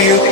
feel